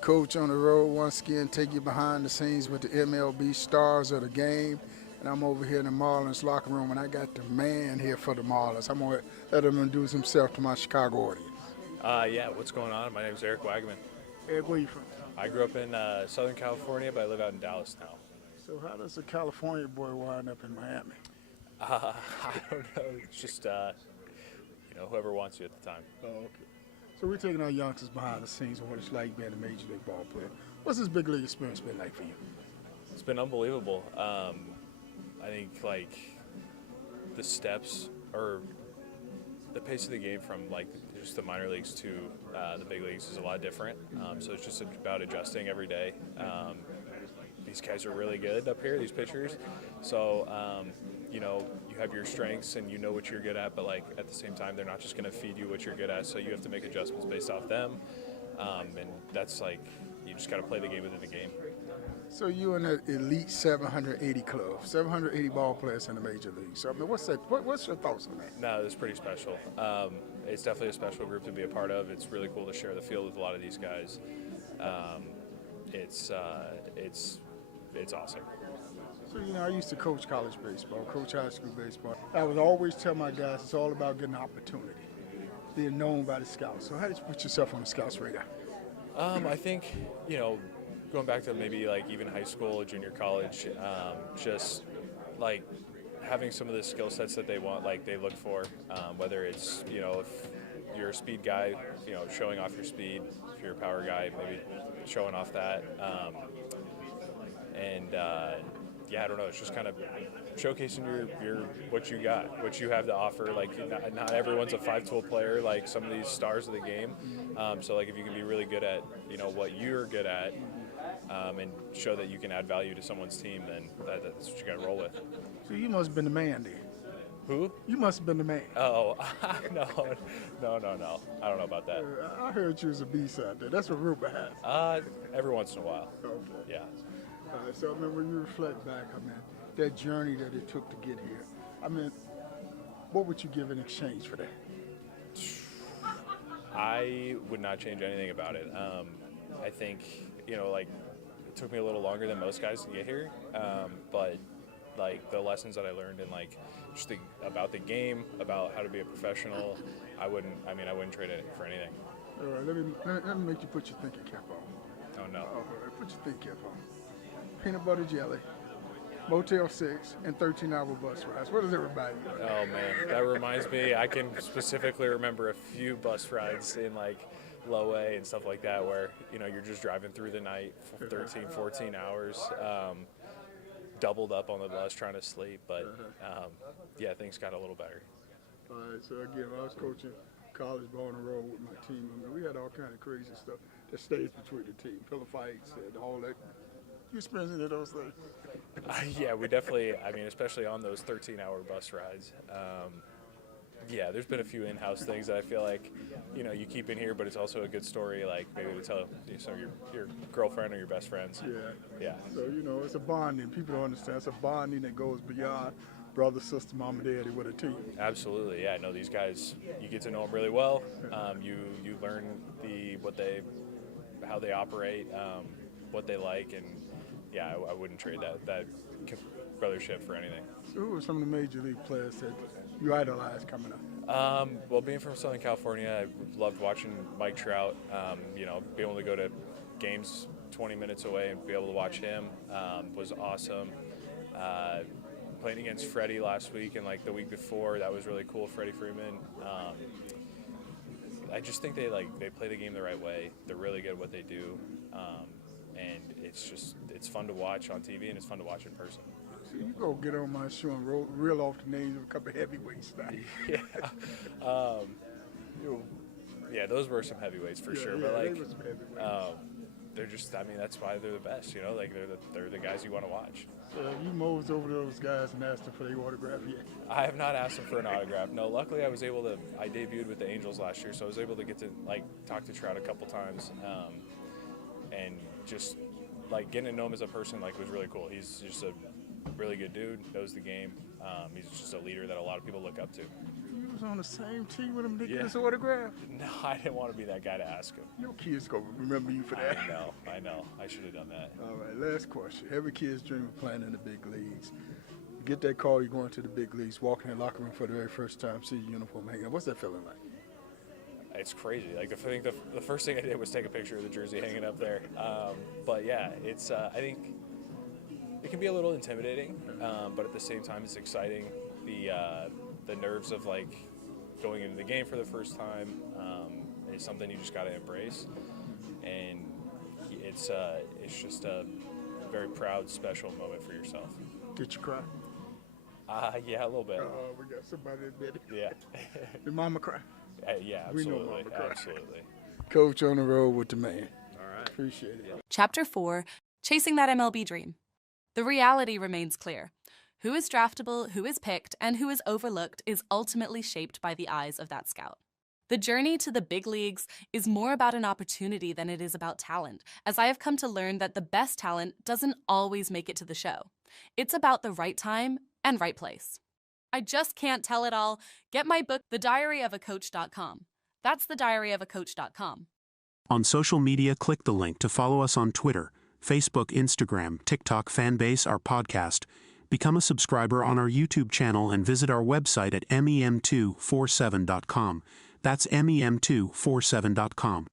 Coach on the road once again, take you behind the scenes with the MLB stars of the game. And I'm over here in the Marlins locker room, and I got the man here for the Marlins. I'm going to let him introduce himself to my Chicago audience. Yeah, what's going on? My name is Eric Wagaman. Ed, where you from? I grew up in Southern California, but I live out in Dallas now. So how does a California boy wind up in Miami? I don't know. It's just, whoever wants you at the time. Oh, okay. So we're taking our youngsters behind the scenes of what it's like being a major league ball player. What's this big league experience been like for you? It's been unbelievable. I think, the steps or the pace of the game from, just the minor leagues to the big leagues is a lot different. So it's just about adjusting every day. These guys are really good up here, these pitchers. So, you have your strengths and you know what you're good at, but at the same time, they're not just going to feed you what you're good at. So you have to make adjustments based off them. And that's you just got to play the game within the game. So you're in that elite 780 club, 780 ball players in the major league. So I mean, what's your thoughts on that? No, it's pretty special. It's definitely a special group to be a part of. It's really cool to share the field with a lot of these guys. It's awesome. So, I used to coach college baseball, coach high school baseball. I would always tell my guys it's all about getting an opportunity, being known by the scouts. So how did you put yourself on the scouts radar? I think, going back to maybe even high school, junior college, just having some of the skill sets that they want, they look for, whether it's, if you're a speed guy, showing off your speed, if you're a power guy, maybe showing off that. I don't know. It's just kind of showcasing your what you got, what you have to offer. Not everyone's a five-tool player like some of these stars of the game. So if you can be really good at what you're good at, and show that you can add value to someone's team, then that's what you got to roll with. So you must have been the man then. Who? You must have been the man. Oh, no. I don't know about that. I heard you was a beast out there. That's what Ruber has. Every once in a while. Okay. Yeah. So I mean, when you reflect back, that journey that it took to get here, what would you give in exchange for that? I would not change anything about it. I think, it took me a little longer than most guys to get here, but the lessons that I learned and about the game, about how to be a professional, I wouldn't trade it for anything. All right, let me make you put your thinking cap on. Oh no. All right, put your thinking cap on. Peanut butter jelly, Motel 6, and 13-hour bus rides. What does everybody know? Oh man, that reminds me. I can specifically remember a few bus rides in low A and stuff like that, where you're just driving through the night, 13, 14 hours. Doubled up on the bus trying to sleep, but things got a little better. All right, so again, I was coaching college ball on the road with my team. We had all kind of crazy stuff that stays between the team, pillow fights and all that. You experienced any of those things? Yeah, we definitely, especially on those 13-hour bus rides. There's been a few in-house things that I feel you keep in here, but it's also a good story, maybe to tell your girlfriend or your best friends. Yeah. So, it's a bonding. People don't understand. It's a bonding that goes beyond brother, sister, mom, and daddy with a team. Absolutely, yeah. No, these guys, you get to know them really well. You learn how they operate, what they like, and I wouldn't trade that brothership for anything. So who are some of the major league players that you idolize coming up? Well, being from Southern California, I loved watching Mike Trout. Being able to go to games 20 minutes away and be able to watch him was awesome. Playing against Freddie last week and the week before, that was really cool. Freddie Freeman. I just think they play the game the right way. They're really good at what they do, and it's fun to watch on TV and it's fun to watch in person. So you go get on my show and reel off the names of a couple of heavyweights now. Yeah, those were some heavyweights for sure. But they're just, that's why they're the best. They're the guys you want to watch. So you mosed over to those guys and asked them for their autograph yet? I have not asked them for an autograph. No, luckily I debuted with the Angels last year, so I was able to get to talk to Trout a couple times, and just getting to know him as a person was really cool. He's just a really good dude, knows the game. He's just a leader that a lot of people look up to. You was on the same team with him to get Yeah. his autograph? No, I didn't want to be that guy to ask him. Your kids gonna remember you for that. I know. I should have done that. All right, last question. Every kid's dream of playing in the big leagues. You get that call, you're going to the big leagues, walking in the locker room for the very first time, see your uniform hanging up. What's that feeling like? It's crazy. Like, I think the first thing I did was take a picture of the jersey hanging up there. But yeah, it's I think it can be a little intimidating, but at the same time, it's exciting. The nerves of like going into the game for the first time is something you just got to embrace, and it's just a very proud, special moment for yourself. Did you cry? Yeah, a little bit. Oh, we got somebody admit it. Yeah. Did mama cry? Yeah, We know absolutely. Mama cried. Absolutely. Coach on the road with the man. All right. Appreciate it. Yeah. Chapter 4, Chasing That MLB Dream. The reality remains clear. Who is draftable, who is picked, and who is overlooked is ultimately shaped by the eyes of that scout. The journey to the big leagues is more about an opportunity than it is about talent, as I have come to learn that the best talent doesn't always make it to the show. It's about the right time and right place. I just can't tell it all. Get my book, thediaryofacoach.com. That's thediaryofacoach.com. On social media, click the link to follow us on Twitter, Facebook, Instagram, TikTok, Fanbase, our podcast. Become a subscriber on our YouTube channel and visit our website at mem247.com. That's mem247.com.